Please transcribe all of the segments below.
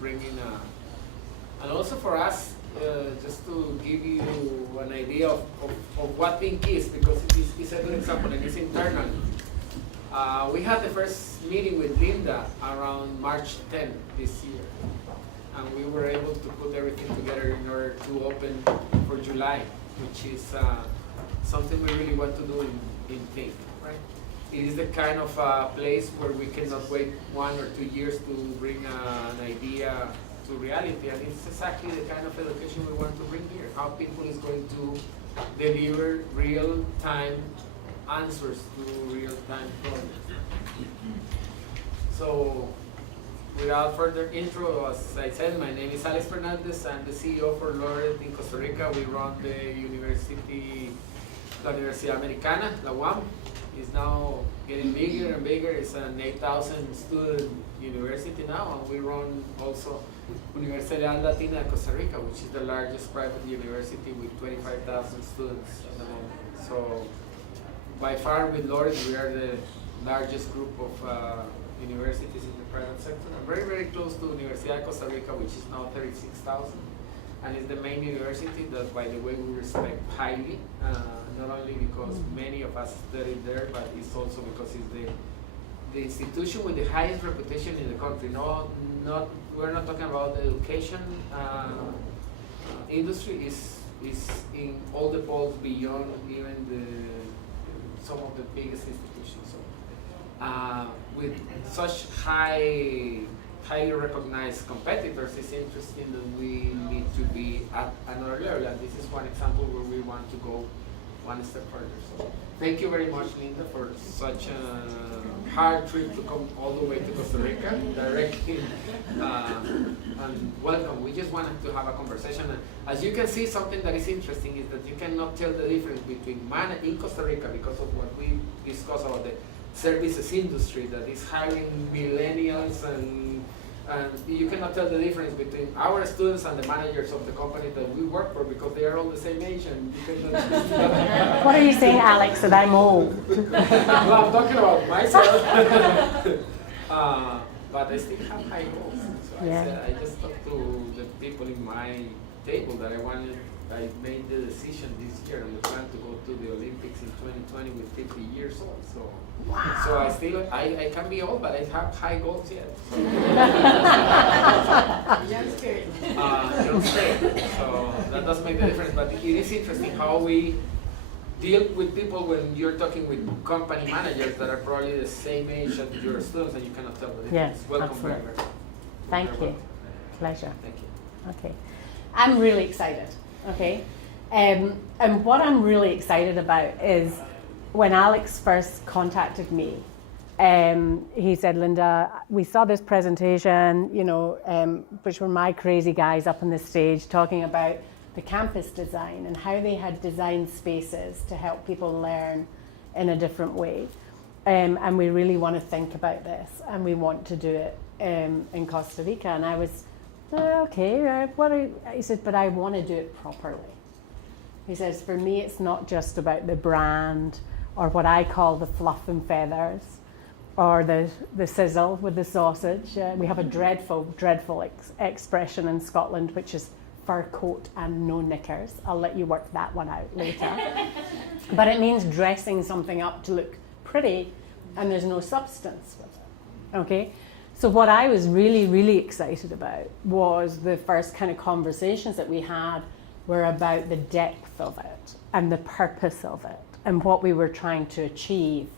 bringing and also for us, just to give you an idea of what Think is, because it's a good example and it's internal. We had the first meeting with Linda around March 10 this year, and we were able to put everything together in order to open for July, which is something we really want to do in Think, right? It is the kind of place where we cannot wait 1 or 2 years to bring an idea to reality, and it's exactly the kind of education we want to bring here, how people is going to deliver real-time answers to real-time problems. So, without further intro, as I said, my name is Alex Fernandez. I'm the CEO for Laureate in Costa Rica. We run the university, La Universidad Americana, la UAM. It's now getting bigger and bigger. It's an 8,000 student university now, and we run also Universidad Latina de Costa Rica, which is the largest private university with 25,000 students at the moment. So by far with Laureate, we are the largest group of universities in the private sector. And very, very close to Universidad de Costa Rica, which is now 36,000. And it's the main university that, by the way, we respect highly, not only because many of us studied there, but it's also because it's the institution with the highest reputation in the country. We're not talking about the education industry. Is in all the polls beyond even some of the biggest institutions. So, with such highly recognized competitors, it's interesting that we need to be at another level, and this is one example where we want to go one step further. So thank you very much, Linda, for such a hard trip to come all the way to Costa Rica directly, and welcome. We just wanted to have a conversation. And as you can see, something that is interesting is that you cannot tell the difference between in Costa Rica because of what we discussed about the services industry that is hiring millennials, and you cannot tell the difference between our students and the managers of the company that we work for because they are all the same age, and you cannot. What are you saying, Alex, that I'm old? Well, I'm talking about myself. But I still have high goals. So Yeah. I said, I just talked to the people in my table that I made the decision this year and we plan to go to the Olympics in 2020 with 50 years old. So, Wow. so I can be old, but I have high goals yet. So. Young spirit. Young spirit. So that does make the difference. But it is interesting how we deal with people when you're talking with company managers that are probably the same age as your students, and you cannot tell the difference. Yes, Welcome, absolutely. very much. Thank Very you. welcome. Pleasure. Thank you. Okay. I'm really excited. Okay. And what I'm really excited about is when Alex first contacted me, he said, Linda, we saw this presentation, which were my crazy guys up on the stage talking about the campus design and how they had designed spaces to help people learn in a different way. And we really want to think about this and we want to do it in Costa Rica. And I was, okay, he said, but I want to do it properly. He says, for me, it's not just about the brand or what I call the fluff and feathers or the sizzle with the sausage. We have a dreadful expression in Scotland, which is fur coat and no knickers. I'll let you work that one out later. But it means dressing something up to look pretty and there's no substance with it, okay? So what I was really, really excited about was the first kind of conversations that we had were about the depth of it and the purpose of it and what we were trying to achieve.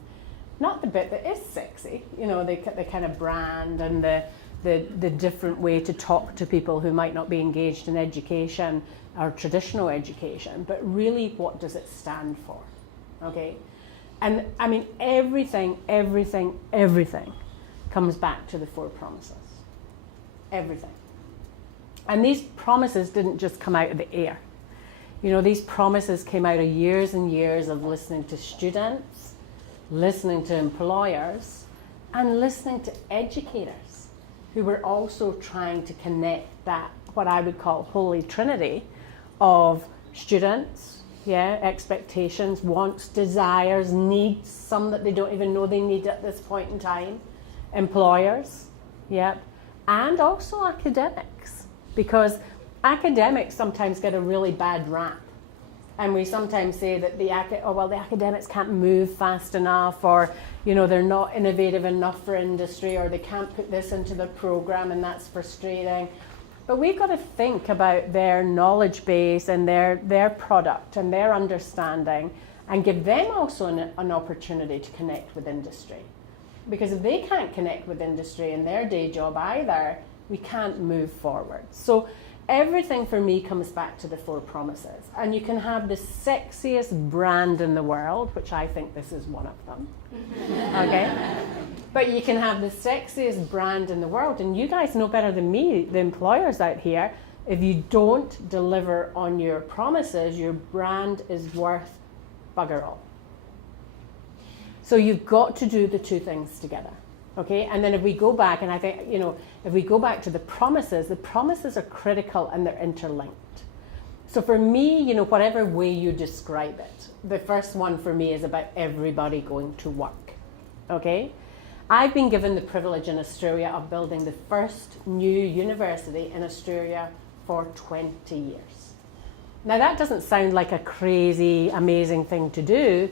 Not the bit that is sexy, the kind of brand and the different way to talk to people who might not be engaged in education or traditional education, but really what does it stand for, okay? And I mean, everything comes back to the 4 promises, everything. And these promises didn't just come out of the air. These promises came out of years and years of listening to students, listening to employers, and listening to educators who were also trying to connect that, what I would call holy trinity of students, expectations, wants, desires, needs, some that they don't even know they need at this point in time, employers, and also academics, because academics sometimes get a really bad rap. And we sometimes say that the academics can't move fast enough, or they're not innovative enough for industry, or they can't put this into the program, and that's frustrating. But we've got to think about their knowledge base and their product and their understanding, and give them also an opportunity to connect with industry. Because if they can't connect with industry in their day job either, we can't move forward. So everything for me comes back to the 4 promises. And you can have the sexiest brand in the world, which I think this is one of them. Okay? But you can have the sexiest brand in the world, and you guys know better than me, the employers out here, if you don't deliver on your promises, your brand is worth bugger all. So you've got to do the 2 things together, okay? And then if we go back, and I think, if we go back to the promises are critical and they're interlinked. So for me, whatever way you describe it, the first one for me is about everybody going to work, okay? I've been given the privilege in Australia of building the first new university in Australia for 20 years. Now that doesn't sound like a crazy, amazing thing to do,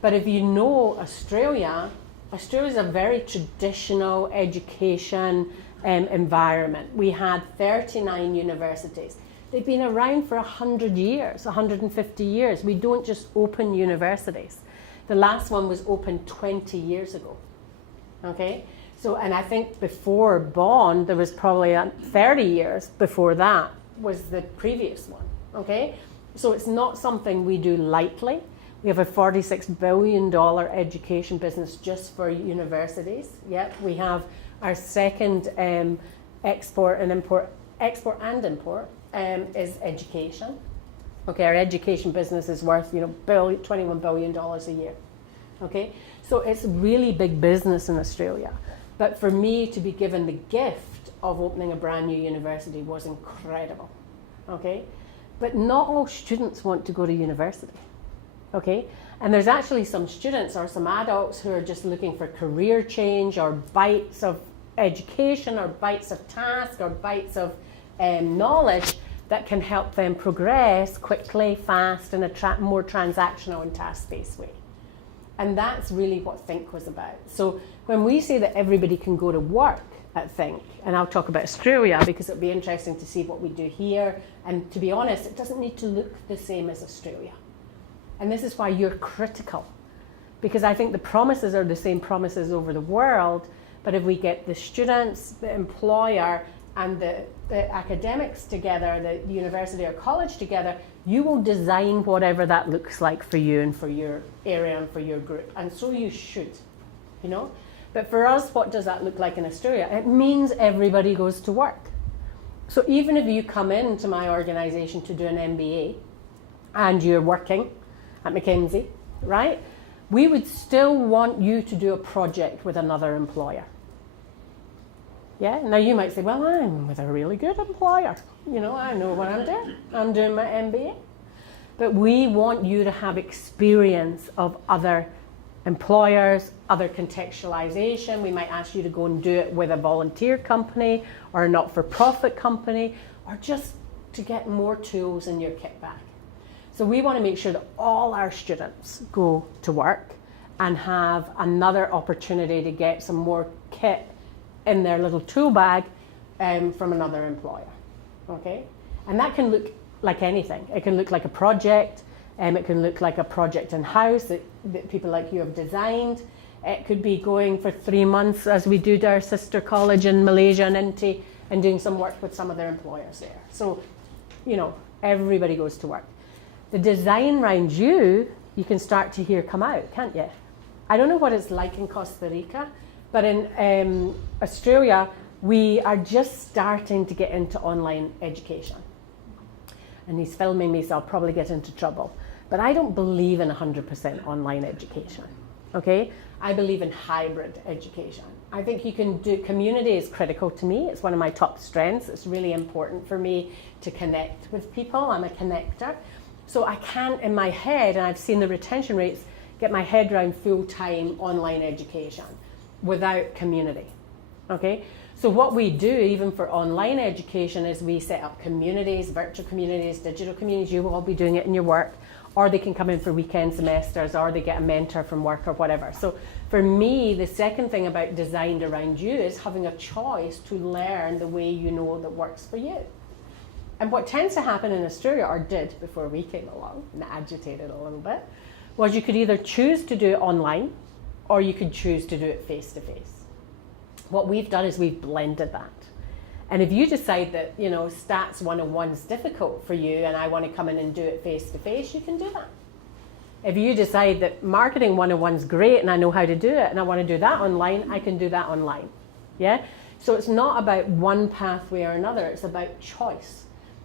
but if you know Australia is a very traditional education environment. We had 39 universities. They've been around for 100 years, 150 years. We don't just open universities. The last one was opened 20 years ago. Okay? So, and I think before Bond, there was probably 30 years before that was the previous one. Okay? So it's not something we do lightly. We have a $46 billion education business just for universities. Yep, we have our second export and import is education. Okay, our education business is worth $21 billion a year. Okay, so it's really big business in Australia. But for me to be given the gift of opening a brand new university was incredible. Okay, but not all students want to go to university. Okay, and there's actually some students or some adults who are just looking for career change, or bites of education, or bites of task, or bites of knowledge that can help them progress quickly, fast, in a more transactional and task-based way. And that's really what Think was about. So when we say that everybody can go to work at Think, and I'll talk about Australia because it'll be interesting to see what we do here, and to be honest, it doesn't need to look the same as Australia. And this is why you're critical, because I think the promises are the same promises over the world, but if we get the students, the employer, and the academics together, the university or college together, you will design whatever that looks like for you and for your area and for your group. And so you should, But for us, what does that look like in Australia? It means everybody goes to work. So even if you come into my organization to do an MBA and you're working at McKinsey, right? We would still want you to do a project with another employer. Yeah, now you might say, well, I'm with a really good employer. I know what I'm doing. I'm doing my MBA. But we want you to have experience of other employers, other contextualization. We might ask you to go and do it with a volunteer company or a not-for-profit company, or just to get more tools in your kit bag. So we want to make sure that all our students go to work and have another opportunity to get some more kit in their little tool bag from another employer. Okay? And that can look like anything. It can look like a project. It can look like a project in-house that people like you have designed. It could be going for 3 months, as we do to our sister college in Malaysia and Inti, and doing some work with some of their employers there. So, everybody goes to work. The design round you can start to hear come out, can't you? I don't know what it's like in Costa Rica, but in Australia, we are just starting to get into online education. And he's filming me, so I'll probably get into trouble. But I don't believe in 100% online education, okay? I believe in hybrid education. I think you can do, community is critical to me. It's one of my top strengths. It's really important for me to connect with people. I'm a connector. So I can't, in my head, and I've seen the retention rates, get my head around full-time online education without community, okay? So what we do, even for online education, is we set up communities, virtual communities, digital communities. You will all be doing it in your work, or they can come in for weekend semesters, or they get a mentor from work or whatever. So for me, the second thing about designed around you is having a choice to learn the way you know that works for you. And what tends to happen in Australia, or did before we came along and agitated a little bit, was you could either choose to do it online, or you could choose to do it face-to-face. What we've done is we've blended that. And if you decide that, you know, Stats 101 is difficult for you and I want to come in and do it face-to-face, you can do that. If you decide that Marketing 101 is great and I know how to do it and I want to do that online, I can do that online. Yeah? So it's not about one pathway or another, it's about choice.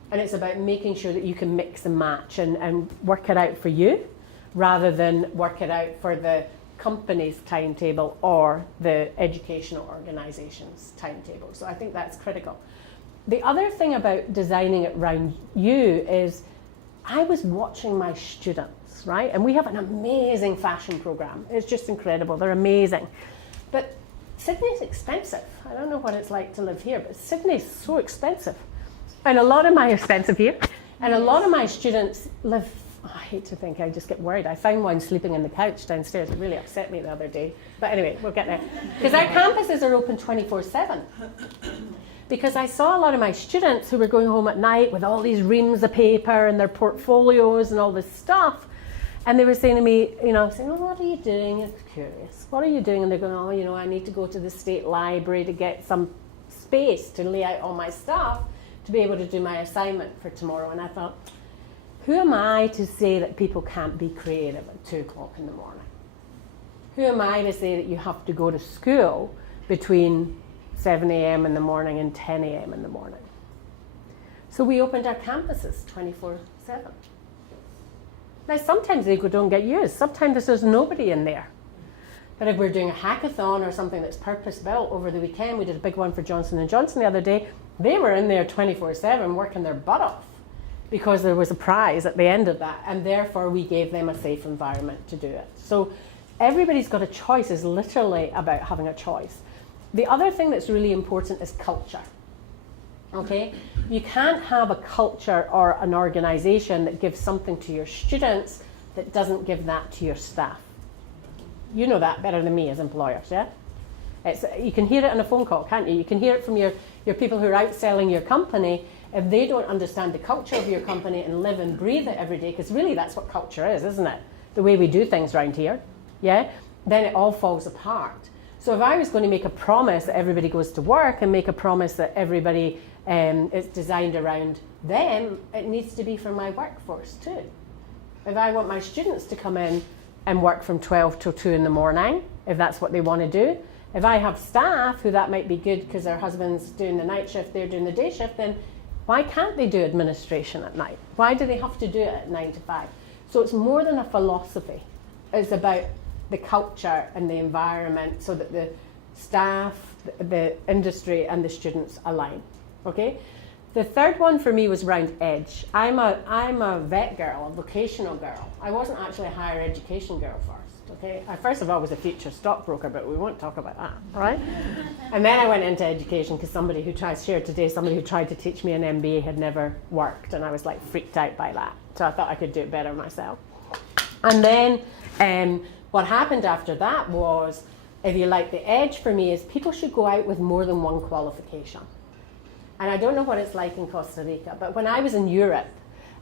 And it's about making sure that you can mix and match and work it out for you, rather than work it out for the company's timetable or the educational organization's timetable. So I think that's critical. The other thing about designing it around you is I was watching my students, right? And we have an amazing fashion program. It's just incredible. They're amazing. But Sydney's expensive. I don't know what it's like to live here, but Sydney's so expensive. And a lot of my expensive here. And a lot of my students live, I hate to think, I just get worried. I found one sleeping on the couch downstairs. It really upset me the other day. But anyway, we'll get there. Because our campuses are open 24/7. Because I saw a lot of my students who were going home at night with all these reams of paper and their portfolios and all this stuff. And they were saying to me, you know, saying, oh, what are you doing? I'm curious. What are you doing? And they're going, oh, you know, I need to go to the state library to get some space to lay out all my stuff to be able to do my assignment for tomorrow. And I thought, who am I to say that people can't be creative at 2 o'clock in the morning? Who am I to say that you have to go to school between 7 a.m. in the morning and 10 a.m. in the morning? So we opened our campuses 24/7. Now sometimes they don't get used. Sometimes there's nobody in there. But if we're doing a hackathon or something that's purpose-built over the weekend, we did a big one for Johnson & Johnson the other day, they were in there 24/7 working their butt off, because there was a prize at the end of that, and therefore we gave them a safe environment to do it. So everybody's got a choice. Is literally about having a choice. The other thing that's really important is culture. Okay? You can't have a culture or an organization that gives something to your students that doesn't give that to your staff. You know that better than me as employers, yeah? You can hear it on a phone call, can't you? You can hear it from your people who are out selling your company. If they don't understand the culture of your company and live and breathe it every day, because really that's what culture is, isn't it? The way we do things around here, yeah? Then it all falls apart. So if I was going to make a promise that everybody goes to work and make a promise that everybody is designed around them, it needs to be for my workforce too. If I want my students to come in and work from 12 till 2 in the morning, if that's what they want to do, if I have staff who that might be good because their husband's doing the night shift, they're doing the day shift, then why can't they do administration at night? Why do they have to do it at 9 to 5? So it's more than a philosophy. It's about the culture and the environment so that the staff, the industry and the students align. Okay? The third one for me was around edge. I'm a vet girl, a vocational girl. I wasn't actually a higher education girl first. Okay? I first of all was a future stockbroker, but we won't talk about that, right? And then I went into education because somebody who shared today, somebody who tried to teach me an MBA had never worked, and I was like freaked out by that. So I thought I could do it better myself. And then what happened after that was, if you like, the edge for me is people should go out with more than one qualification. And I don't know what it's like in Costa Rica, but when I was in Europe,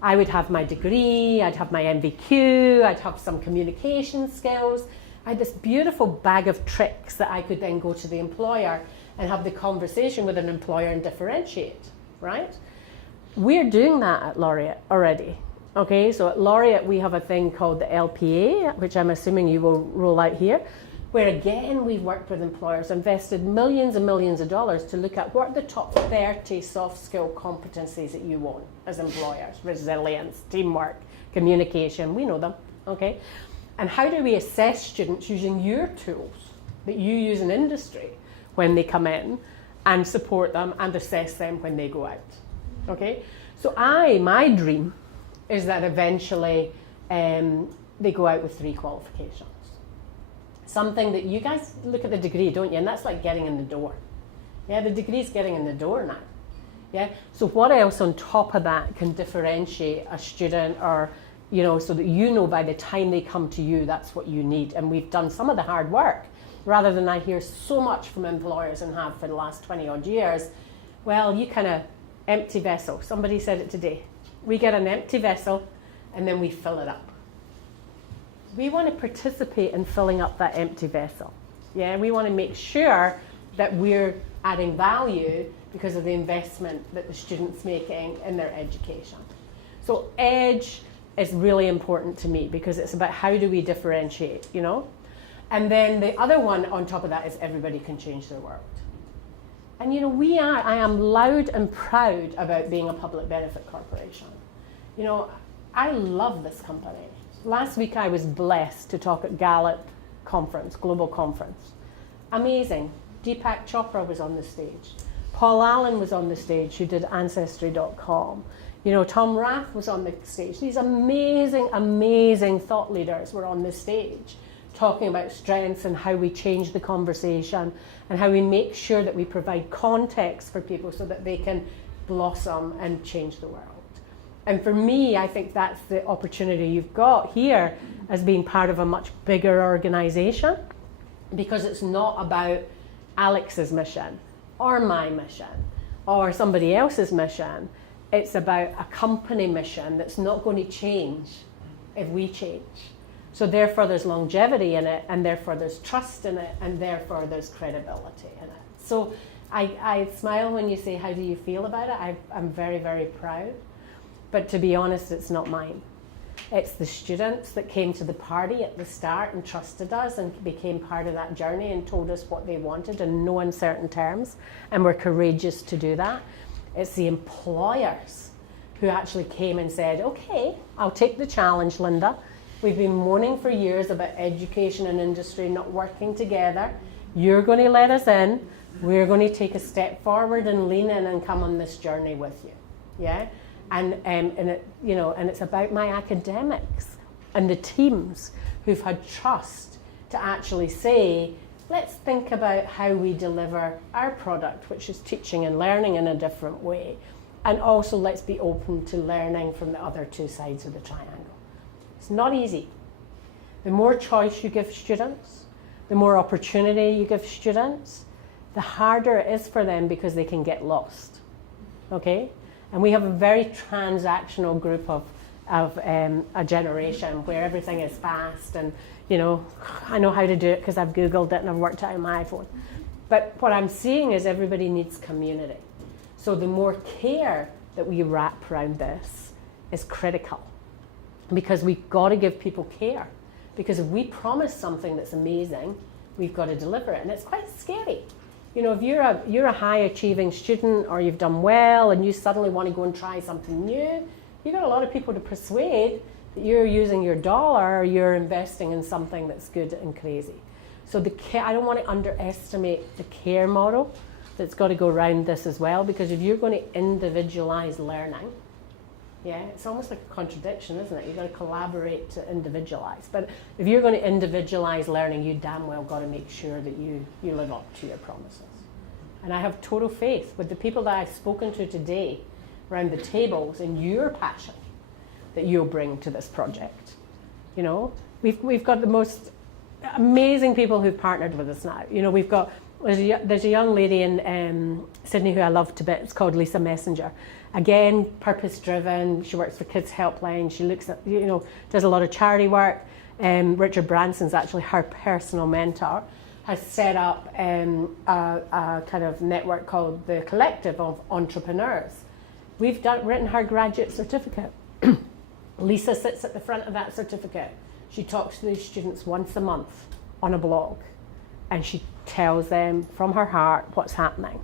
I would have my degree, I'd have my MVQ, I'd have some communication skills. I had this beautiful bag of tricks that I could then go to the employer and have the conversation with an employer and differentiate, right? We're doing that at Laureate already. Okay, so at Laureate we have a thing called the LPA, which I'm assuming you will roll out here, where again we've worked with employers, invested millions and millions of dollars to look at what are the top 30 soft skill competencies that you want as employers. Resilience, teamwork, communication, we know them, okay? And how do we assess students using your tools that you use in industry when they come in, and support them and assess them when they go out, okay? So my dream is that eventually they go out with 3 qualifications. Something that you guys look at the degree, don't you? And that's like getting in the door. Yeah, the degree's getting in the door now. Yeah. So what else on top of that can differentiate a student, or so that by the time they come to you, that's what you need. And we've done some of the hard work, rather than I hear so much from employers and have for the last 20 odd years. Well, you kind of empty vessel. Somebody said it today. We get an empty vessel and then we fill it up. We want to participate in filling up that empty vessel. Yeah, we want to make sure that we're adding value because of the investment that the student's making in their education. So edge is really important to me because it's about how do we differentiate, And then the other one on top of that is everybody can change their world. And I am loud and proud about being a public benefit corporation. I love this company. Last week I was blessed to talk at Gallup conference, global conference. Amazing. Deepak Chopra was on the stage. Paul Allen was on the stage, who did Ancestry.com. Tom Rath was on the stage. These amazing, amazing thought leaders were on the stage talking about strengths and how we change the conversation and how we make sure that we provide context for people so that they can blossom and change the world. And for me, I think that's the opportunity you've got here as being part of a much bigger organization, because it's not about Alex's mission or my mission or somebody else's mission. It's about a company mission that's not going to change if we change. So therefore there's longevity in it, and therefore there's trust in it, and therefore there's credibility in it. So I smile when you say, how do you feel about it? I'm very, very proud. But to be honest, it's not mine. It's the students that came to the party at the start and trusted us and became part of that journey and told us what they wanted in no uncertain terms, and were courageous to do that. It's the employers who actually came and said, okay, I'll take the challenge, Linda. We've been moaning for years about education and industry not working together. You're going to let us in. We're going to take a step forward and lean in and come on this journey with you. Yeah? And it's about my academics and the teams who've had trust to actually say, let's think about how we deliver our product, which is teaching and learning in a different way. And also let's be open to learning from the other two sides of the triangle. It's not easy. The more choice you give students, the more opportunity you give students, the harder it is for them because they can get lost. Okay? And we have a very transactional group of a generation where everything is fast and, I know how to do it because I've Googled it and I've worked out on my iPhone. But what I'm seeing is everybody needs community. So the more care that we wrap around this is critical, because we've got to give people care. Because if we promise something that's amazing, we've got to deliver it. And it's quite scary. If you're a high achieving student, or you've done well and you suddenly want to go and try something new, you've got a lot of people to persuade that you're using your dollar, or you're investing in something that's good and crazy. So I don't want to underestimate the care model that's got to go around this as well, because if you're going to individualize learning, it's almost like a contradiction, isn't it? You've got to collaborate to individualize. But if you're going to individualize learning, you damn well got to make sure that you live up to your promises. And I have total faith with the people that I've spoken to today around the tables and your passion that you'll bring to this project. We've got the most amazing people who've partnered with us now. There's a young lady in Sydney who I love to bits called Lisa Messenger. Again, purpose-driven. She works for Kids Helpline. She looks at, does a lot of charity work. Richard Branson's actually her personal mentor. Has set up a kind of network called the Collective of Entrepreneurs. We've written her graduate certificate. Lisa sits at the front of that certificate. She talks to these students once a month on a blog, and she tells them from her heart what's happening.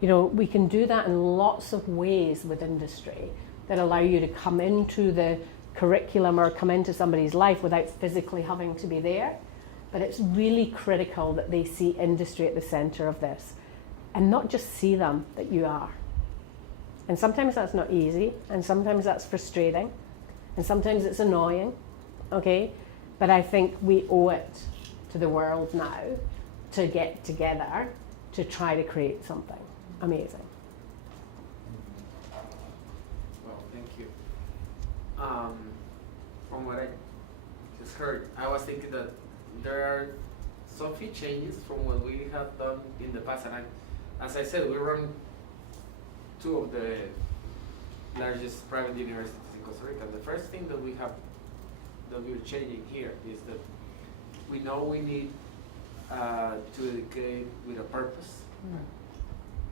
We can do that in lots of ways with industry that allow you to come into the curriculum or come into somebody's life without physically having to be there. But it's really critical that they see industry at the center of this, and not just see them, that you are. And sometimes that's not easy, and sometimes that's frustrating, and sometimes it's annoying, okay? But I think we owe it to the world now to get together to try to create something amazing. Well, thank you. From what I just heard, I was thinking that there are some few changes from what we have done in the past, and as I said, we run two of the largest private universities in Costa Rica. The first thing that we're changing here is that we know we need to educate with a purpose.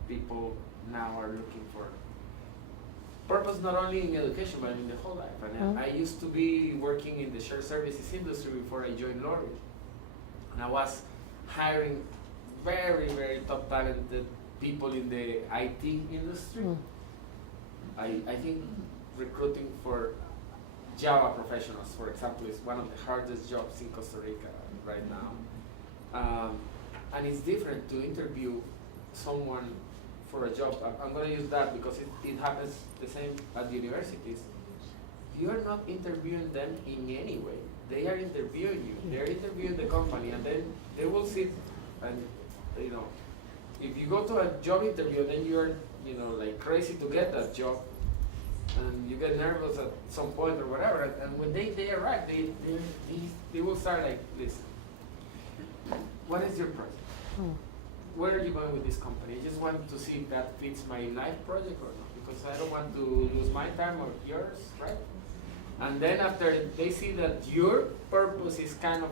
People now are looking for purpose not only in education but in the whole life. And I used to be working in the shared services industry before I joined Laureate, and I was hiring very, very top talented people in the IT industry. I think recruiting for Java professionals, for example, is one of the hardest jobs in Costa Rica right now. And it's different to interview someone for a job. I'm going to use that because it happens the same at universities. You are not interviewing them in any way. They are interviewing you. They're interviewing the company, and then they will sit and, you know, if you go to a job interview, then you're, you know, like crazy to get that job, and you get nervous at some point or whatever, and when they arrive, they will start like, listen, what is your project? Where are you going with this company? I just want to see if that fits my life project or not, because I don't want to lose my time or yours, right? And then after they see that your purpose is kind of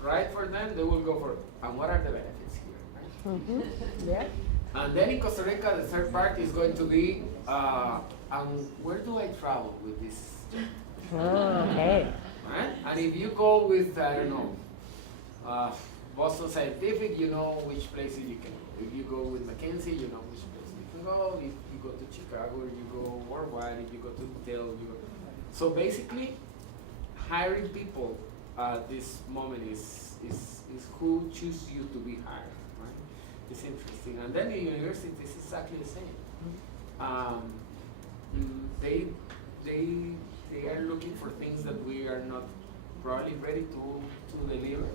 right for them, they will go for, and what are the benefits here, right? Yeah. And then in Costa Rica, the third part is going to be, where do I travel with this job? Okay. Right? And if you go with, I don't know, Boston Scientific, you know which places you can go. If you go with McKinsey, you know which places you can go. If you go to Chicago, you go worldwide. If you go to Dell, you go. So basically, hiring people at this moment is who choose you to be hired, right? It's interesting. And then in university, it's exactly the same. They are looking for things that we are not probably ready to deliver.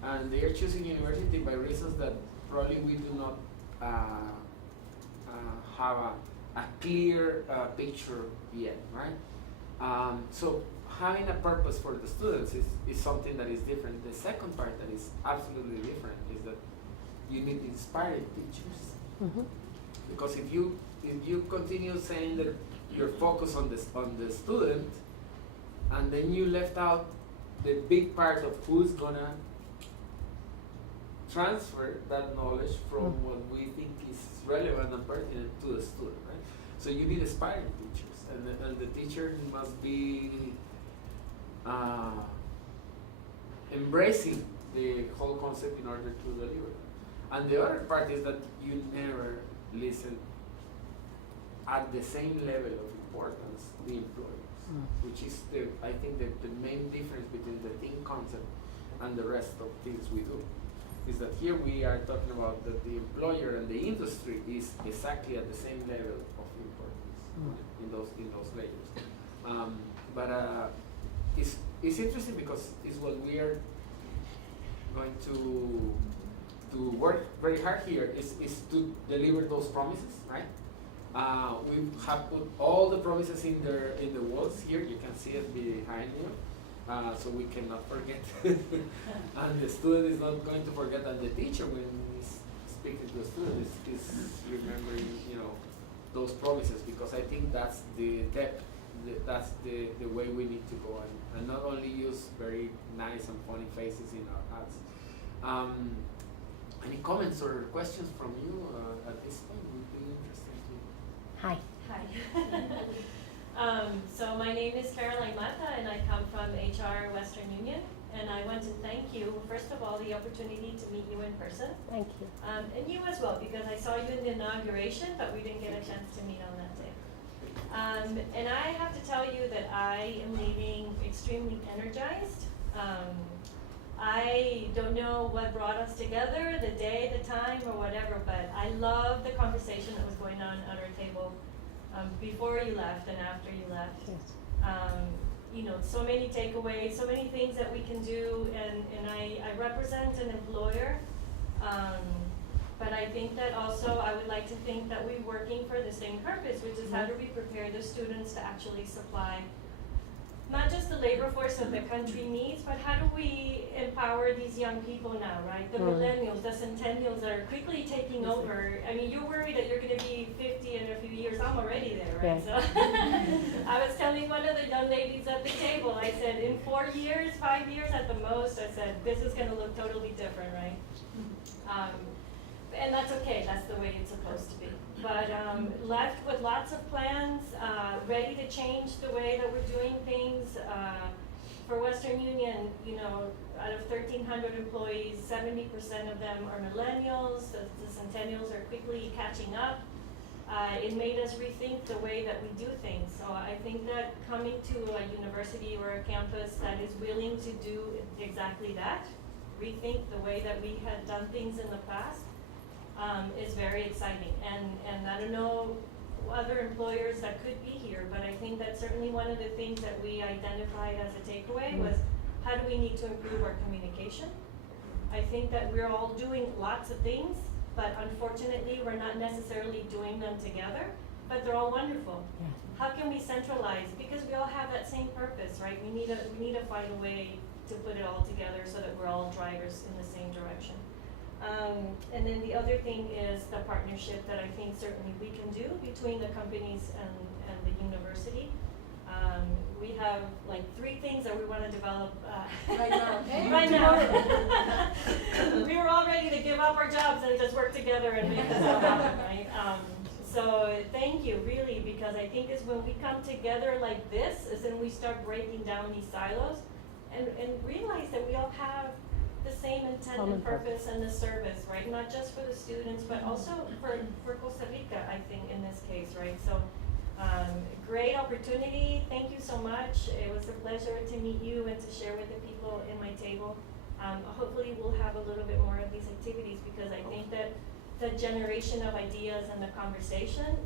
And they are choosing university by reasons that probably we do not have a clear picture yet, right? So having a purpose for the students is something that is different. The second part that is absolutely different is that you need inspired teachers. Because if you continue saying that you're focused on the student, and then you left out the big part of who's gonna transfer that knowledge from what we think is relevant and pertinent to the student, right? So you need aspiring teachers, and the teacher must be embracing the whole concept in order to deliver. And the other part is that you never listen at the same level of importance the employees, which is I think the main difference between the think concept and the rest of things we do. Is that here we are talking about that the employer and the industry is exactly at the same level of importance in those layers. But it's interesting because it's what we are going to work very hard here is to deliver those promises, right? We have put all the promises in the walls here. You can see it behind you. So we cannot forget, and the student is not going to forget, and the teacher, when he's speaking to the student, is remembering, those promises, because I think that's the depth, that's the way we need to go, and not only use very nice and funny faces in our ads. Any comments or questions from you at this point would be interesting to. Hi. So my name is Caroline Mata, and I come from HR Western Union, and I want to thank you, first of all, the opportunity to meet you in person. Thank you. And you as well, because I saw you in the inauguration, but we didn't get a chance to meet on that day. And I have to tell you that I am leaving extremely energized. I don't know what brought us together, the day, the time, or whatever, but I love the conversation that was going on at our table before you left and after you left. Yes. So many takeaways, so many things that we can do, and I represent an employer But I think that also I would like to think that we're working for the same purpose, which is how do we prepare the students to actually supply not just the labor force that the country needs, but how do we empower these young people now, right? The millennials, the centennials that are quickly taking over. I mean, you're worried that you're going to be 50 in a few years. I'm already there, right? Yeah. So I was telling one of the young ladies at the table, I said, in 4 years, 5 years at the most, I said, this is going to look totally different, right? And that's okay, that's the way it's supposed to be. But left with lots of plans, ready to change the way that we're doing things. For Western Union, you know, out of 1,300 employees, 70% of them are millennials. The centennials are quickly catching up. It made us rethink the way that we do things. So I think that coming to a university or a campus that is willing to do exactly that, rethink the way that we had done things in the past, is very exciting. And I don't know other employers that could be here, but I think that certainly one of the things that we identified as a takeaway was how do we need to improve our communication? I think that we're all doing lots of things, but unfortunately we're not necessarily doing them together, but they're all wonderful. Yeah. How can we centralize? Because we all have that same purpose, right? We need to find a way to put it all together so that we're all drivers in the same direction. And then the other thing is the partnership that I think certainly we can do between the companies and the university. We have like 3 things that we want to develop Right now. right now. We were all ready to give up our jobs and just work together and make this all happen, right? So thank you, really, because I think is when we come together like this is when we start breaking down these silos and realize that we all have the same intent and purpose and the service, right? Not just for the students, but also for Costa Rica, I think, in this case, right? So great opportunity. Thank you so much. It was a pleasure to meet you and to share with the people in my table. Hopefully we'll have a little bit more of these activities because I think that the generation of ideas and the conversation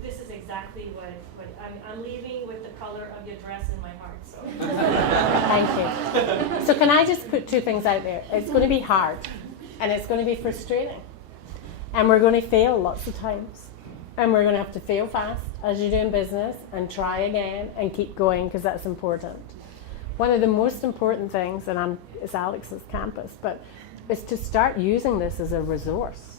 this is exactly what I'm leaving with the color of your dress in my heart. So Thank you. So can I just put 2 things out there? It's going to be hard, and it's going to be frustrating, and we're going to fail lots of times, and we're going to have to fail fast, as you do in business, and try again and keep going because that's important. One of the most important things, and it's Alex's campus, but is to start using this as a resource.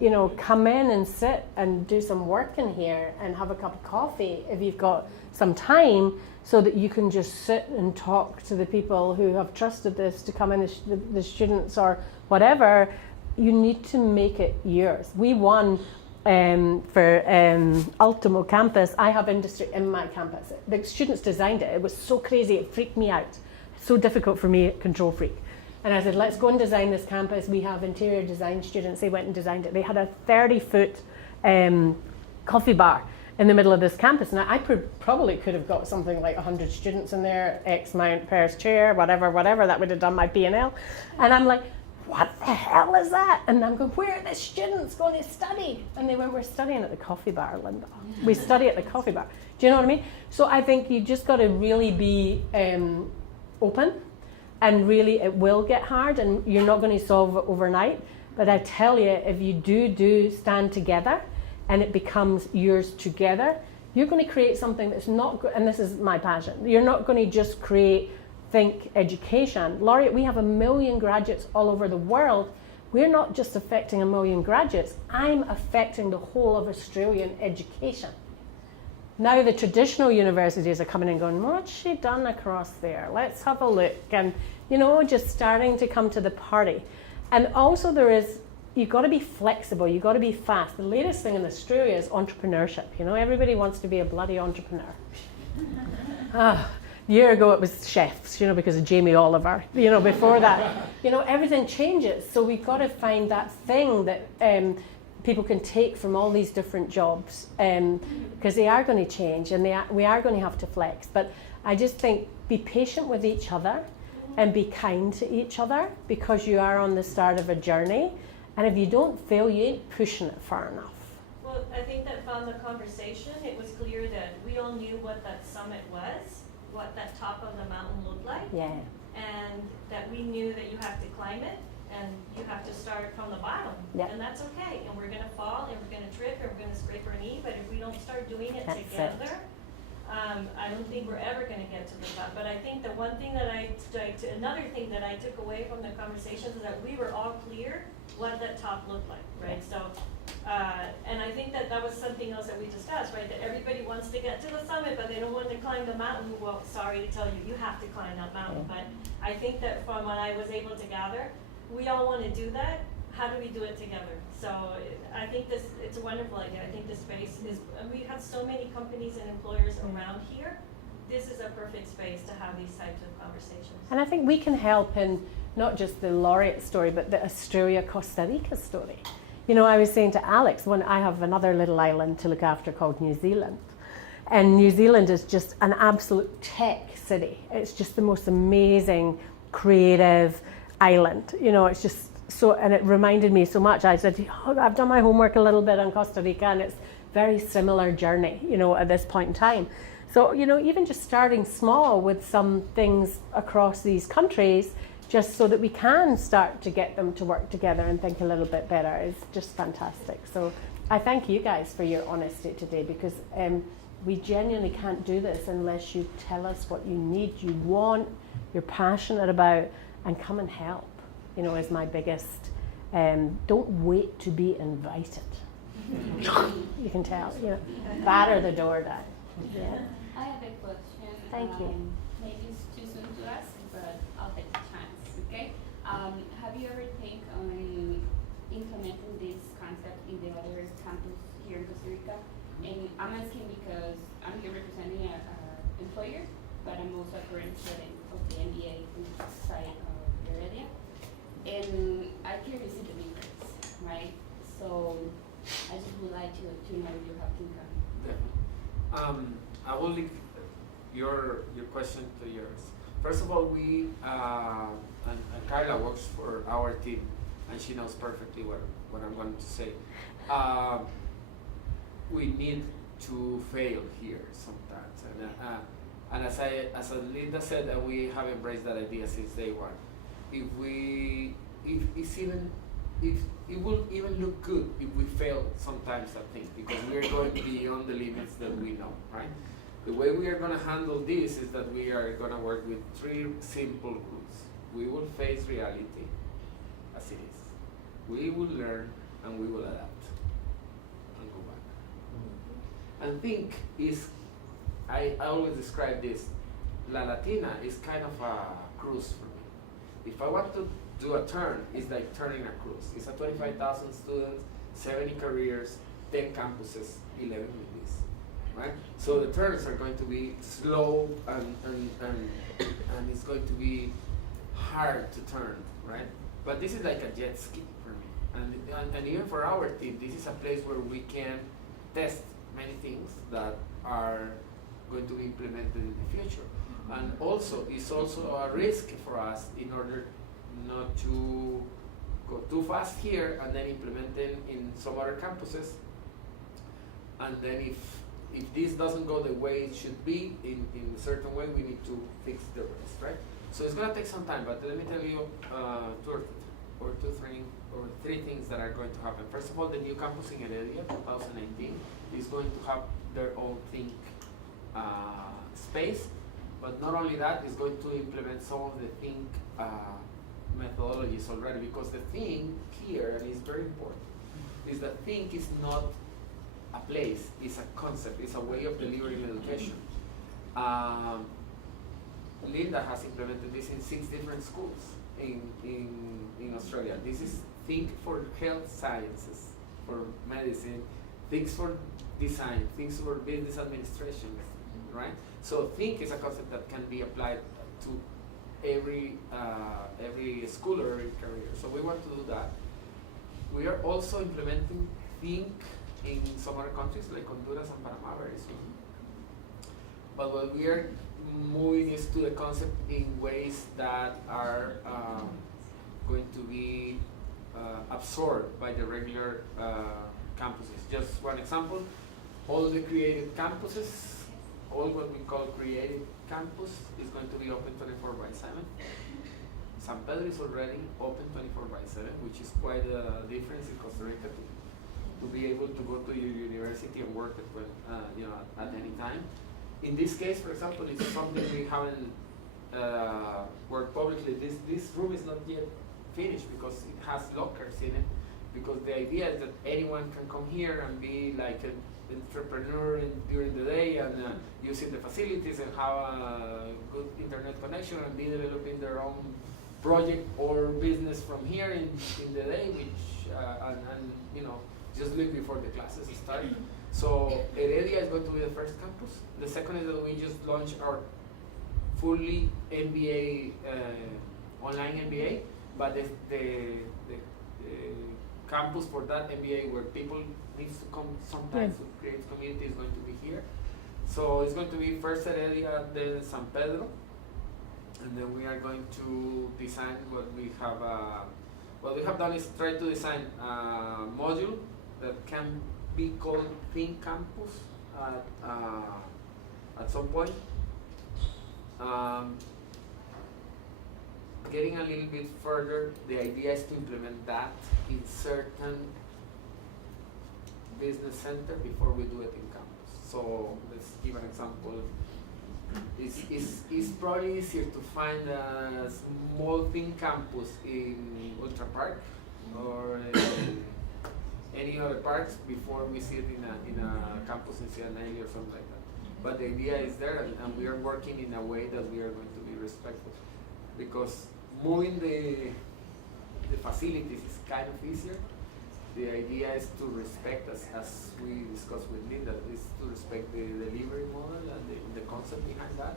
You know, come in and sit and do some work in here and have a cup of coffee if you've got some time so that you can just sit and talk to the people who have trusted this to come in, the students or whatever. You need to make it yours. We won for Ultimo campus. I have industry in my campus. The students designed it. It was so crazy, it freaked me out. So difficult for me, control freak. And I said, let's go and design this campus. We have interior design students. They went and designed it. They had a 30-foot coffee bar in the middle of this campus. Now, I probably could have got something like 100 students in there, X amount per chair, whatever. That would have done my P&L. And I'm like, what the hell is that? And I'm going, where are the students going to study? And they went, we're studying at the coffee bar, Linda. We study at the coffee bar. Do you know what I mean? So I think you just got to really be open. And really, it will get hard, and you're not going to solve it overnight. But I tell you, if you do stand together, and it becomes yours together, you're going to create something that's not good. And this is my passion. You're not going to just think education. Laureate, we have 1 million graduates all over the world. We're not just affecting 1 million graduates. I'm affecting the whole of Australian education. Now the traditional universities are coming and going, what's she done across there? Let's have a look. And, you know, just starting to come to the party. And also you've got to be flexible. You've got to be fast. The latest thing in Australia is entrepreneurship. You know, everybody wants to be a bloody entrepreneur. A year ago it was chefs, you know, because of Jamie Oliver. You know, before that, you know, everything changes. So we've got to find that thing that people can take from all these different jobs because they are going to change and we are going to have to flex. But I just think be patient with each other and be kind to each other because you are on the start of a journey. And if you don't fail, you ain't pushing it far enough. Well, I think that from the conversation, it was clear that we all knew what that summit was, what that top of the mountain looked like. Yeah. And that we knew that you have to climb it. and you have to start from the bottom. Yep. And that's okay, and we're gonna fall, and we're gonna trip, and we're gonna scrape our knee, but if we don't start doing it That's it. together, I don't think we're ever gonna get to the top. But I think the one thing that another thing that I took away from the conversations is that we were all clear what that top looked like, right? So, and I think that that was something else that we discussed, right? That everybody wants to get to the summit, but they don't want to climb the mountain. Well, sorry to tell you, you have to climb that mountain. But I think that from what I was able to gather, we all want to do that. How do we do it together? So I think it's a wonderful idea. I think the space is, we have so many companies and employers around here. This is a perfect space to have these types of conversations. And I think we can help in not just the laureate story, but the Australia-Costa Rica story. You know, I was saying to Alex, when I have another little island to look after called New Zealand. And New Zealand is just an absolute tech city. It's just the most amazing, creative island. You know, it's just so, and it reminded me so much. I said, oh, I've done my homework a little bit on Costa Rica, and it's very similar journey, you know, at this point in time. So, you know, even just starting small with some things across these countries, just so that we can start to get them to work together and think a little bit better, is just fantastic. So I thank you guys for your honesty today, because we genuinely can't do this unless you tell us what you need, you want, you're passionate about, and come and help, you know, is my biggest, don't wait to be invited. You can tell, you know, batter the door down. Yeah. I have a question. Thank you. Maybe it's too soon to ask, but I'll take the chance, okay? Have you ever think on implementing this concept in the other campus here in Costa Rica? And I'm asking because I'm here representing an employer, but I'm also a current student of the MBA inside of Heredia. And I can visit the difference, right? So I just would like to know if you have think on. I will link your question to yours. First of all, we and Carla works for our team, and she knows perfectly what I'm going to say. We need to fail here sometimes, and as Linda said, that we have embraced that idea since day one. If it will even look good if we fail sometimes at things, because we are going beyond the limits that we know, right? The way we are going to handle this is that we are going to work with 3 simple rules. We will face reality as it is. We will learn, and we will adapt and go back. And think is, I always describe this, La Latina is kind of a cruise for me. If I want to do a turn, it's like turning a cruise. It's a 25,000 students, 70 careers, 10 campuses, 11 release, right? So the turns are going to be slow and it's going to be hard to turn, right? But this is like a jet ski for me. And even for our team, this is a place where we can test many things that are going to be implemented in the future. And also, it's also a risk for us in order not to go too fast here and then implement them in some other campuses. And then if this doesn't go the way it should be in a certain way, we need to fix the rest, right? So it's going to take some time, but let me tell you three things that are going to happen. First of all, the new campus in Heredia, 2019, is going to have their own think space. But not only that, it's going to implement some of the think methodologies already, because the thing here, and it's very important, is that think is not a place, it's a concept, it's a way of delivering education. Linda has implemented this in 6 different schools in Australia. This is think for health sciences, for medicine, things for design, things for business administration, right? So think is a concept that can be applied to every school or every career. So we want to do that. We are also implementing think in some other countries like Honduras and Panama very soon. But what we are moving is to the concept in ways that are going to be absorbed by the regular campuses. Just one example, all the creative campuses, all what we call creative campus is going to be open 24/7. San Pedro is already open 24/7, which is quite a difference in Costa Rica to be able to go to your university and work at at any time. In this case, for example, it's something we haven't worked publicly. This room is not yet finished because it has lockers in it. Because the idea is that anyone can come here and be like an entrepreneur during the day and using the facilities and have a good internet connection and be developing their own project or business from here in the day, which and just live before the classes start. So Heredia is going to be the first campus. The second is that we just launched our fully MBA online MBA, but the campus for that MBA where people needs to come sometimes to create community is going to be here. So it's going to be first Heredia, then San Pedro, and then we are going to design what we have done is try to design a module that can be called Think Campus at some point. Getting a little bit further, the idea is to implement that in certain business center before we do it in campus. So let's give an example. It's probably easier to find a small Think Campus in Ultra Park or any other parks before we see it in a campus in Cianelli or something like that. But the idea is there, and we are working in a way that we are going to be respectful, because moving the facilities is kind of easier. The idea is to respect, as we discussed with Linda, is to respect the delivery model and the concept behind that.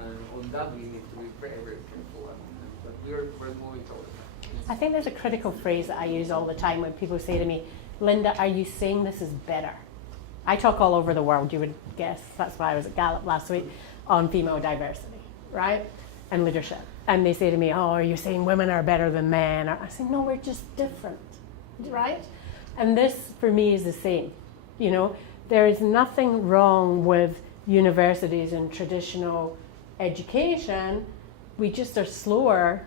And on that, we need to be very, very careful. But we're moving towards that. I think there's a critical phrase that I use all the time when people say to me, Linda, are you saying this is better? I talk all over the world, you would guess. That's why I was at Gallup last week on female diversity, right? And leadership. And they say to me, oh, are you saying women are better than men? I say, no, we're just different, right? And this, for me, is the same. There is nothing wrong with universities and traditional education. We just are slower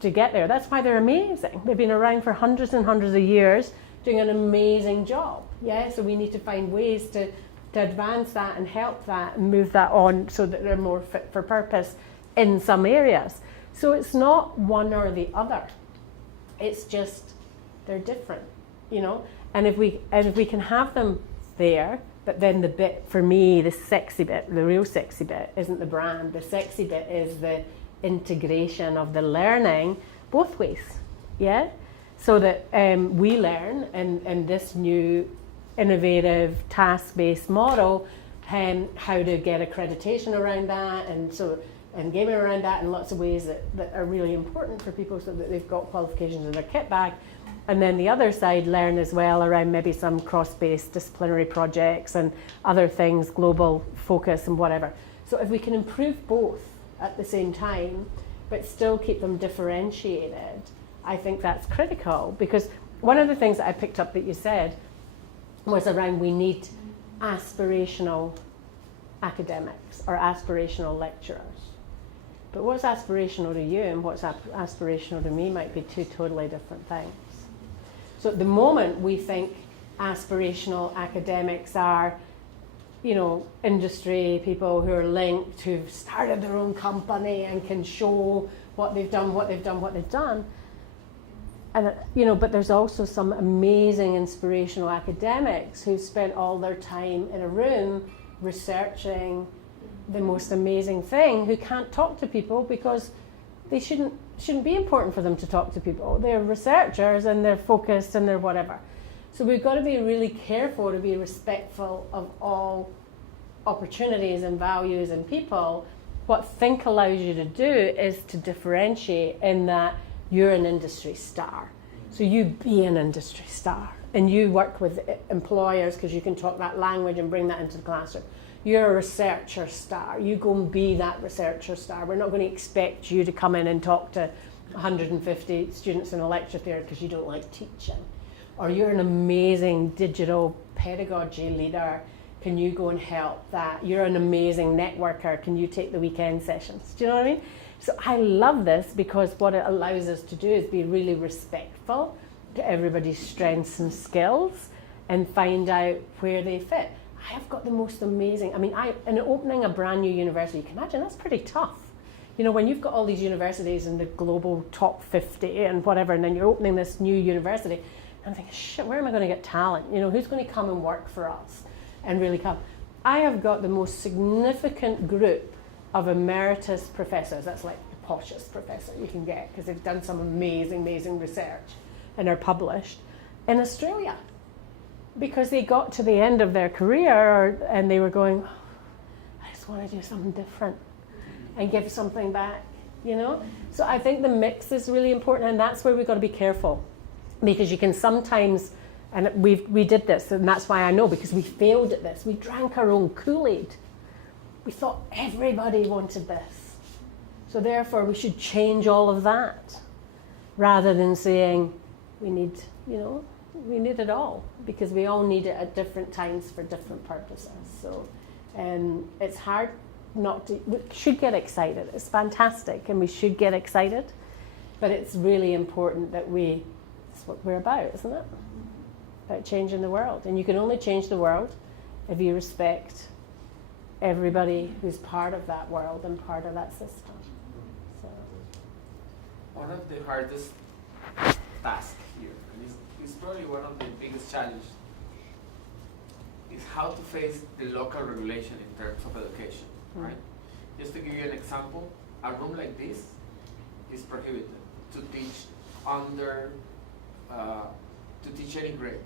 to get there. That's why they're amazing. They've been around for hundreds and hundreds of years, doing an amazing job. Yeah, so we need to find ways to advance that and help that and move that on so that they're more fit for purpose in some areas. So it's not one or the other. It's just they're different, And if we can have them there, but then the bit for me, the sexy bit, the real sexy bit, isn't the brand. The sexy bit is the integration of the learning both ways. Yeah. So that we learn in this new innovative task-based model how to get accreditation around that, and gaming around that in lots of ways that are really important for people so that they've got qualifications in their kit bag. And then the other side learn as well around maybe some cross-based disciplinary projects and other things, global focus and whatever. So if we can improve both at the same time, but still keep them differentiated, I think that's critical, because one of the things that I picked up that you said was around we need aspirational academics or aspirational lecturers. But what's aspirational to you and what's aspirational to me might be two totally different things. So at the moment we think aspirational academics are, industry people who are linked, who've started their own company and can show what they've done. And, but there's also some amazing inspirational academics who spent all their time in a room researching the most amazing thing, who can't talk to people because they shouldn't be important for them to talk to people. They're researchers and they're focused and they're whatever. So we've got to be really careful to be respectful of all opportunities and values and people. What Think allows you to do is to differentiate in that you're an industry star. So you be an industry star and you work with employers because you can talk that language and bring that into the classroom. You're a researcher star. You go and be that researcher star. We're not going to expect you to come in and talk to 150 students in a lecture theatre because you don't like teaching. Or you're an amazing digital pedagogy leader. Can you go and help that? You're an amazing networker. Can you take the weekend sessions? Do you know what I mean? So I love this because what it allows us to do is be really respectful to everybody's strengths and skills and find out where they fit. I have got the most amazing, in opening a brand new university, you can imagine that's pretty tough. You know, when you've got all these universities in the global top 50 and whatever, and then you're opening this new university, and I'm thinking, shit, where am I going to get talent? You know, who's going to come and work for us and really come? I have got the most significant group of emeritus professors. That's like the poshest professor you can get because they've done some amazing, amazing research and are published in Australia. Because they got to the end of their career and they were going, oh, I just want to do something different and give something back, you know? So I think the mix is really important, and that's where we've got to be careful, because you can sometimes, and we did this, and that's why I know, because we failed at this. We drank our own Kool-Aid. We thought everybody wanted this. So therefore we should change all of that, rather than saying we need, you know, we need it all, because we all need it at different times for different purposes. So it's hard not to, we should get excited. It's fantastic and we should get excited, but it's really important that that's what we're about, isn't it? About changing the world. And you can only change the world if you respect everybody who's part of that world and part of that system. So. One of the hardest tasks here, and it's probably one of the biggest challenges, is how to face the local regulation in terms of education, right? Just to give you an example, a room like this is prohibited to teach to teach any grade.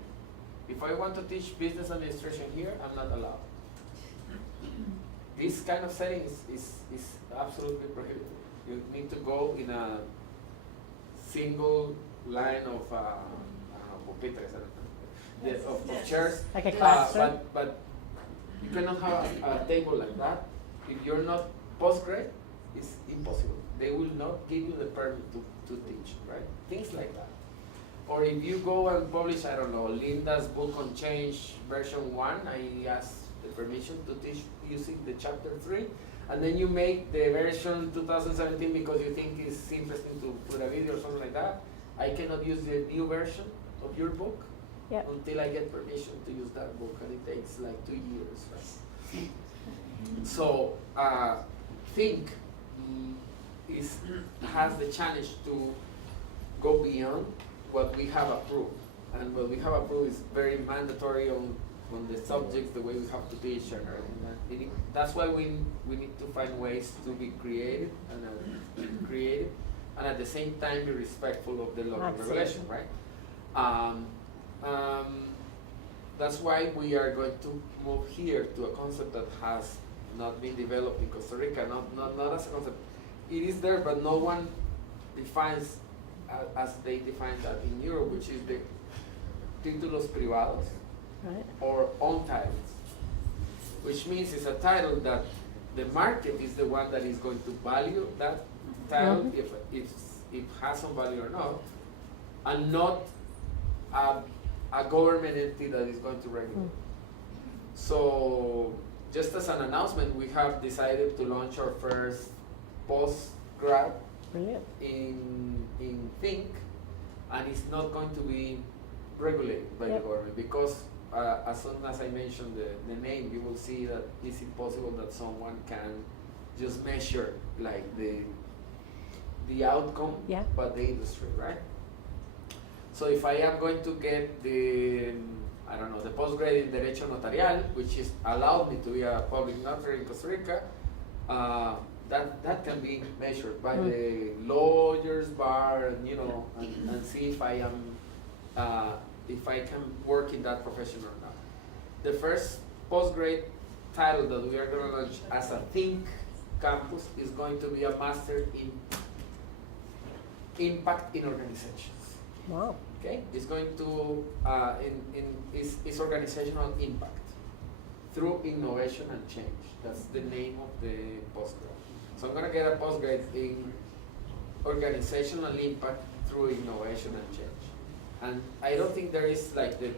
If I want to teach business administration here, I'm not allowed. This kind of setting is absolutely prohibited. You need to go in a single line of pupitres, of chairs. Like a classroom. But you cannot have a table like that. If you're not postgrad, it's impossible. They will not give you the permit to teach, right? Things like that. Or if you go and publish, I don't know, Linda's book on change version 1, I ask the permission to teach using the chapter 3, and then you make the version 2017 because you think it's interesting to put a video or something like that. I cannot use the new version of your book until I get permission to use that book, and it takes like 2 years, right? So think has the challenge to go beyond what we have approved, and what we have approved is very mandatory on the subjects, the way we have to teach, and everything. That's why we need to find ways to be creative and at the same time be respectful of the local regulation, right? That's why we are going to move here to a concept that has not been developed in Costa Rica, not as a concept. It is there, but no one defines as they define that in Europe, which is the títulos privados, right, or own titles, which means it's a title that the market is the one that is going to value that title, if it has some value or not, and not a government entity that is going to regulate. So just as an announcement, we have decided to launch our first postgrad in Think, and it's not going to be regulated by the government, because as soon as I mention the name, you will see that it's impossible that someone can just measure like the outcome, but the industry, right? So if I am going to get the postgrad in Derecho Notarial, which is allowed me to be a public notary in Costa Rica, that can be measured by the lawyers bar, and see if I am if I can work in that profession or not. The first postgrad title that we are going to launch as a Think campus is going to be a Master in Impact in Organizations. Wow. Okay, it's going to is organizational impact through innovation and change. That's the name of the postgrad. So I'm going to get a postgrad in organizational impact through innovation and change. And I don't think there is like the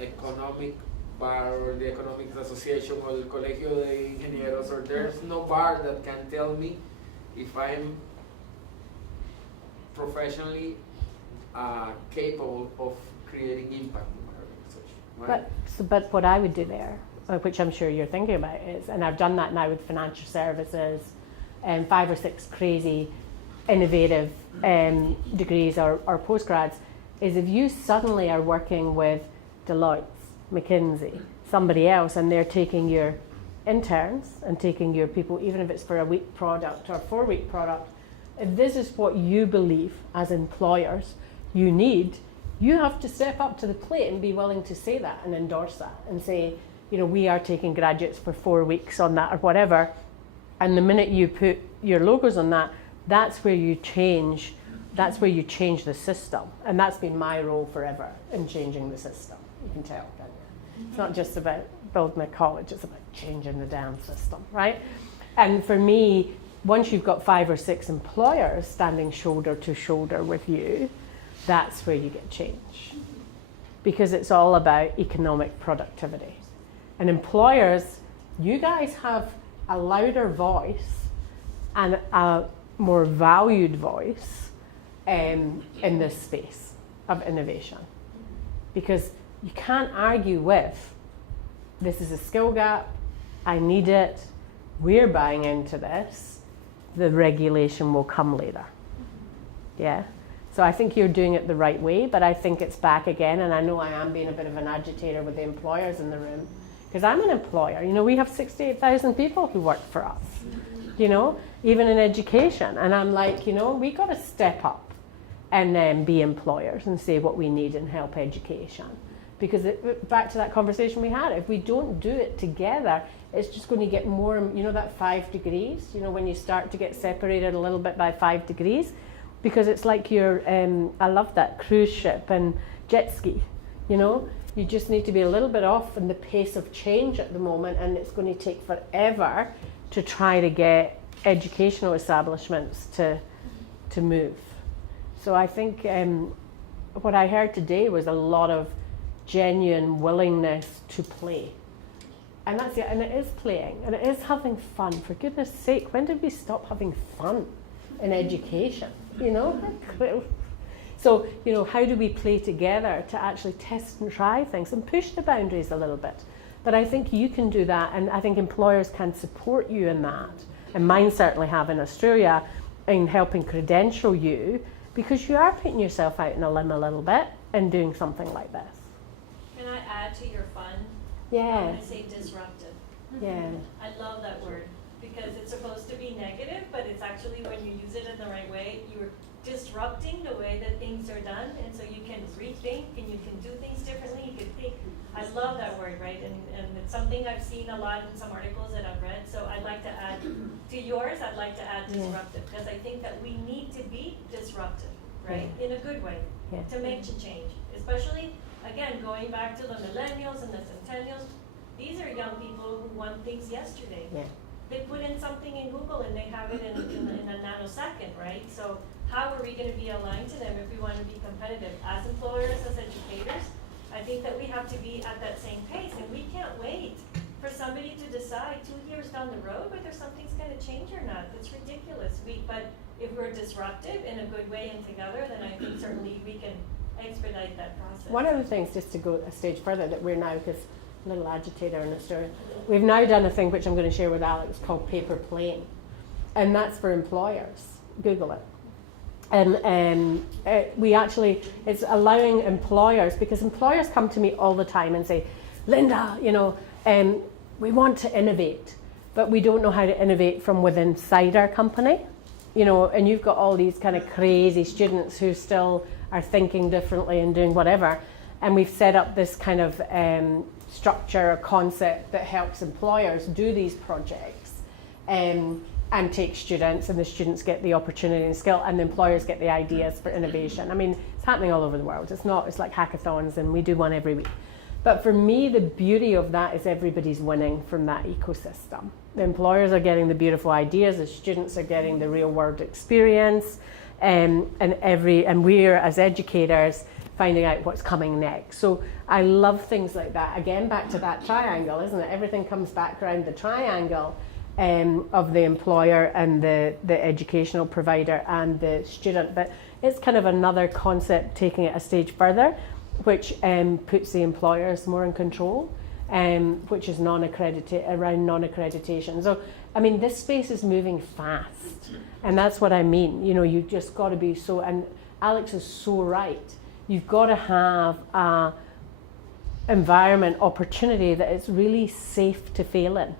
economic bar or the economics association or the Colegio de Ingenieros, or there's no bar that can tell me if I'm professionally capable of creating impact in my organization, right? But what I would do there, which I'm sure you're thinking about, is, and I've done that now with financial services, and 5 or 6 crazy, innovative degrees or postgrads, is if you suddenly are working with Deloitte, McKinsey, somebody else, and they're taking your interns and taking your people, even if it's for a week product or a 4-week product, if this is what you believe as employers you need, you have to step up to the plate and be willing to say that and endorse that and say, you know, we are taking graduates for 4 weeks on that or whatever. And the minute you put your logos on that, that's where you change. That's where you change the system. And that's been my role forever in changing the system. You can tell, can't you? It's not just about building a college, it's about changing the damn system, right? And for me, once you've got 5 or 6 employers standing shoulder to shoulder with you, that's where you get change. Because it's all about economic productivity. And employers, you guys have a louder voice and a more valued voice in this space of innovation. Because you can't argue with, this is a skill gap, I need it, we're buying into this, the regulation will come later. Yeah? So I think you're doing it the right way, but I think it's back again, and I know I am being a bit of an agitator with the employers in the room, because I'm an employer. You know, we have 68,000 people who work for us, you know, even in education. And I'm like, you know, we got to step up and then be employers and say what we need and help education. Because back to that conversation we had, if we don't do it together, it's just going to get more, you know, that 5 degrees, you know, when you start to get separated a little bit by 5 degrees, because it's like you're, I love that, cruise ship and jet ski, you know, you just need to be a little bit off in the pace of change at the moment, and it's going to take forever to try to get educational establishments to move. So I think what I heard today was a lot of genuine willingness to play. And that's it, and it is playing, and it is having fun. For goodness sake, when did we stop having fun in education? You know? So, you know, how do we play together to actually test and try things and push the boundaries a little bit? But I think you can do that, and I think employers can support you in that. And mine certainly have in Australia, in helping credential you, because you are putting yourself out in a limb a little bit and doing something like this. Can I add to your fun? Yeah. I'm going to say disruptive. Yeah. I love that word because it's supposed to be negative, but it's actually, when you use it in the right way, you're disrupting the way that things are done, and so you can rethink and you can do things differently. You can think. I love that word, right? And it's something I've seen a lot in some articles that I've read. So I'd like to add to yours. I'd like to add disruptive, because I think that we need to be disruptive, right? In a good way, to make a change. Especially, again, going back to the millennials and the centennials. These are young people who want things yesterday. Yeah. They put in something in Google and they have it in a nanosecond, right? So how are we going to be aligned to them if we want to be competitive? As employers, as educators, I think that we have to be at that same pace, and we can't wait for somebody to decide 2 years down the road whether something's going to change or not. That's ridiculous. But if we're disruptive in a good way and together, then I think certainly we can expedite that process. One of the things, just to go a stage further, that we're now, because a little agitator in Australia, we've now done a thing which I'm going to share with Alex called paper plane, and that's for employers. Google it. And we actually, it's allowing employers, because employers come to me all the time and say, Linda, you know, we want to innovate, but we don't know how to innovate from within inside our company, you know, and you've got all these kind of crazy students who still are thinking differently and doing whatever, and we've set up this kind of structure or concept that helps employers do these projects and take students, and the students get the opportunity and skill, and the employers get the ideas for innovation. I mean, it's happening all over the world. It's like hackathons, and we do one every week. But for me, the beauty of that is everybody's winning from that ecosystem. The employers are getting the beautiful ideas, the students are getting the real world experience, and we're, as educators, finding out what's coming next. So I love things like that. Again, back to that triangle, isn't it? Everything comes back around the triangle. of the employer and the educational provider and the student. But it's kind of another concept taking it a stage further, which puts the employers more in control, which is around non-accreditation. So, I mean, this space is moving fast, and that's what I mean. You know, you've just got to be so, and Alex is so right. You've got to have a environment, opportunity that it's really safe to fail in.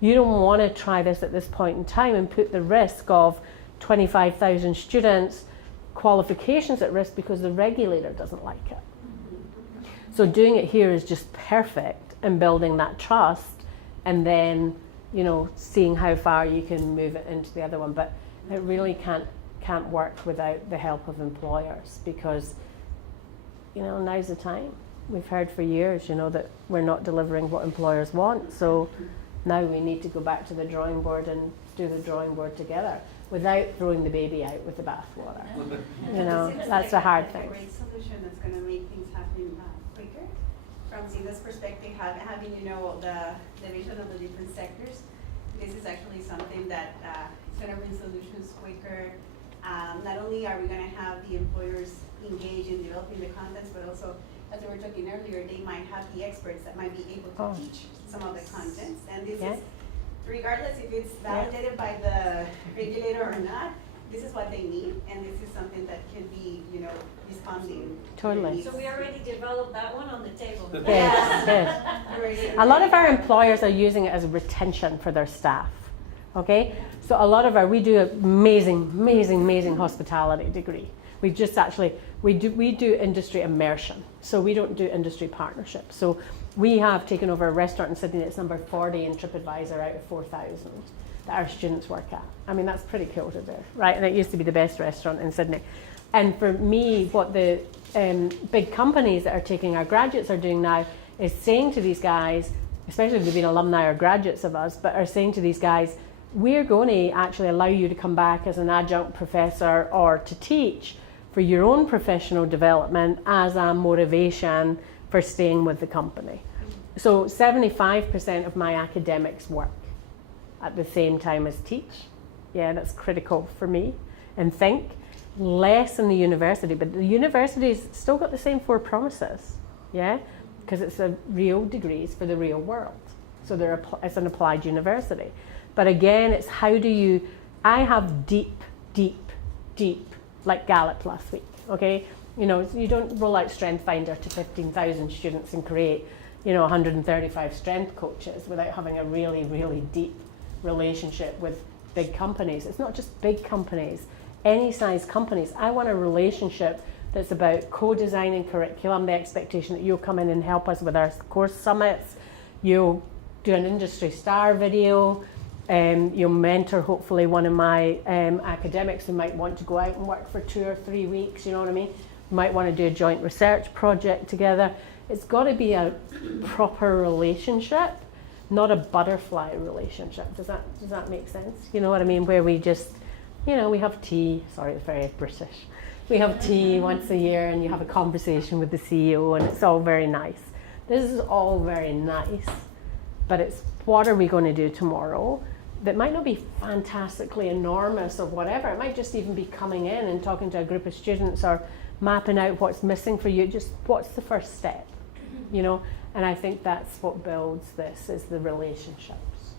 You don't want to try this at this point in time and put the risk of 25,000 students' qualifications at risk because the regulator doesn't like it. So doing it here is just perfect and building that trust, and then, you know, seeing how far you can move it into the other one. But it really can't work without the help of employers, because, you know, now's the time. We've heard for years, you know, that we're not delivering what employers want. So now we need to go back to the drawing board and do the drawing board together without throwing the baby out with the bathwater. You know, that's a hard thing. A great solution that's going to make things happen quicker. From Zinda's perspective, having, you know, the division of the different sectors, this is actually something that is going to bring solutions quicker. Not only are we going to have the employers engaged in developing the contents, but also, as we were talking earlier, they might have the experts that might be able to teach some of the contents. And this is, regardless if it's validated by the regulator or not, this is what they need, and this is something that can be, you know, responding. Totally. So we already developed that one on the table. Good. A lot of our employers are using it as a retention for their staff. Okay, so a lot of we do an amazing hospitality degree. We just actually, we do industry immersion. So we don't do industry partnerships. So we have taken over a restaurant in Sydney that's number 40 in TripAdvisor out of 4,000 that our students work at. I mean, that's pretty cool to do, right? And it used to be the best restaurant in Sydney. And for me, what the big companies that are taking our graduates are doing now is saying to these guys, especially if they've been alumni or graduates of us, but are saying to these guys, we're going to actually allow you to come back as an adjunct professor or to teach for your own professional development as a motivation for staying with the company. So 75% of my academics work at the same time as teach. Yeah, that's critical for me. And think less in the university, but the university's still got the same 4 promises, yeah? Because it's a real degrees for the real world. So it's an applied university. But again, it's how do you, I have deep, like Gallup last week, okay? You know, you don't roll out Strength Finder to 15,000 students and create, you know, 135 strength coaches without having a really, really deep relationship with big companies. It's not just big companies, any size companies. I want a relationship that's about co-designing curriculum, the expectation that you'll come in and help us with our course summits, you'll do an industry star video, you'll mentor hopefully one of my academics who might want to go out and work for 2 or 3 weeks, you know what I mean? You might want to do a joint research project together. It's got to be a proper relationship, not a butterfly relationship. Does that make sense? You know what I mean? Where we just, you know, we have tea. Sorry, it's very British. We have tea once a year and you have a conversation with the CEO and it's all very nice. This is all very nice, but it's what are we going to do tomorrow that might not be fantastically enormous or whatever. It might just even be coming in and talking to a group of students or mapping out what's missing for you. Just what's the first step, you know? And I think that's what builds this, is the relationships.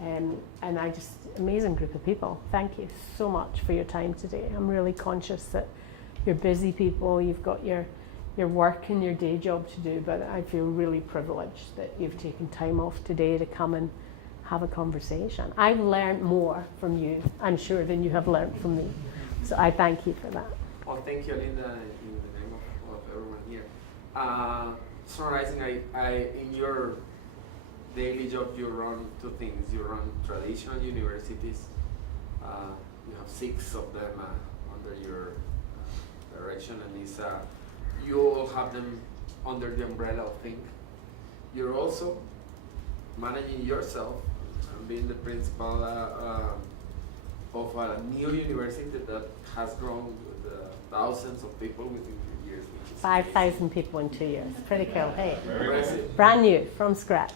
And I just, amazing group of people. Thank you so much for your time today. I'm really conscious that you're busy people, you've got your work and your day job to do, but I feel really privileged that you've taken time off today to come and have a conversation. I've learned more from you, I'm sure, than you have learned from me. So I thank you for that. Well, thank you, Linda, in the name of everyone here. Summarizing, in your daily job, you run 2 things. You run traditional universities. You have 6 of them under your direction, and you all have them under the umbrella of Think. You're also managing yourself and being the principal of a new university that has grown with thousands of people within 2 years. 5,000 people in 2 years. Pretty cool. Hey, impressive. brand new from scratch.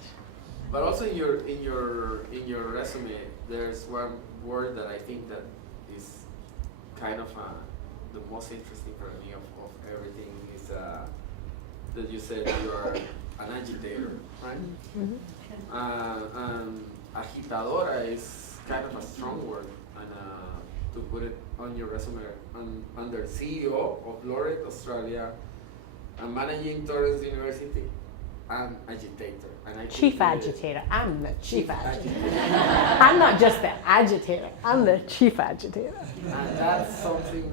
But also in your resume, there's one word that I think that is kind of the most interesting for me of everything is that you said you are an agitator, right? Agitadora is kind of a strong word, and to put it on your resume, under CEO of Laureate Australia, and managing Torres University, I'm agitator. And I Chief think agitator. I'm the chief agitator. I'm not just the agitator. I'm the chief agitator. And that's something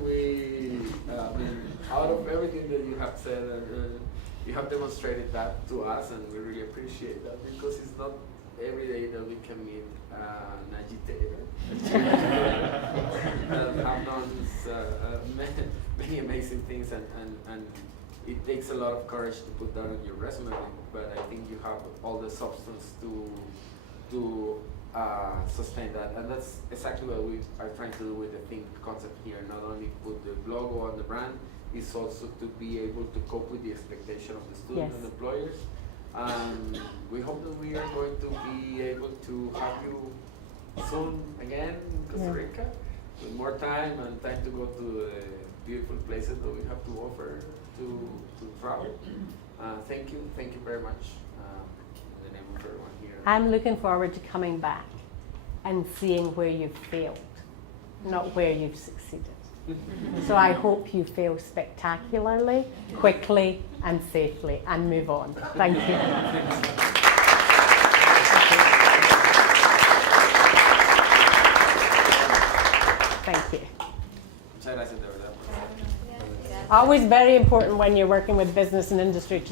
out of everything that you have said, you have demonstrated that to us, and we really appreciate that, because it's not every day that we can meet an agitator. I've done many amazing things, and it takes a lot of courage to put that on your resume, but I think you have all the substance to sustain that, and that's exactly what we are trying to do with the Think concept here. Not only put the logo on the brand, it's also to be able to cope with the expectation of the students and employers. We hope that we are going to be able to have you soon again in Costa Rica with more time and time to go to the beautiful places that we have to offer to travel. Thank you very much in the name of everyone here. I'm looking forward to coming back and seeing where you've failed, not where you've succeeded. So I hope you fail spectacularly, quickly, and safely, and move on. Thank you. Thank you. Muchas gracias, de verdad. Always very important when you're working with business and industry